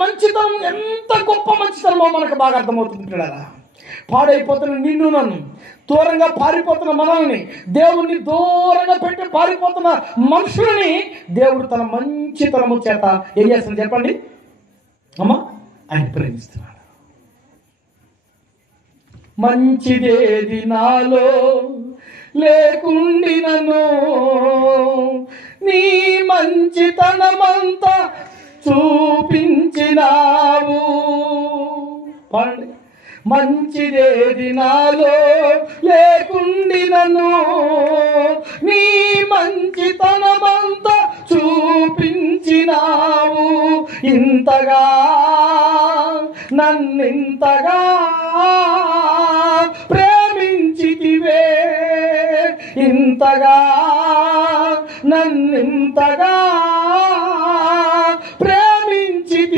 మంచితనం ఎంత గొప్ప మంచితనమో మనకు బాగా అర్థమవుతుంది పిల్లరా. పాడైపోతున్న నిన్ను నన్ను, దూరంగా పారిపోతున్న మనల్ని, దేవుణ్ణి దూరంగా పెట్టి పారిపోతున్న మనుషులని దేవుడు తన మంచితనము చేత ఏం చేస్తుంది చెప్పండి అమ్మా? ఆయన ప్రేమిస్తున్నాడు. మంచిదేది నాలో లేకుండినను నీ మంచితనమంతా చూపించినావు. పాడండి. మంచిదేది నాలో లేకుండినను నీ మంచితనమంతా చూపించినావు. ఇంతగా నన్నింతగా ప్రేమించితివే, ఇంతగా నన్నింతగా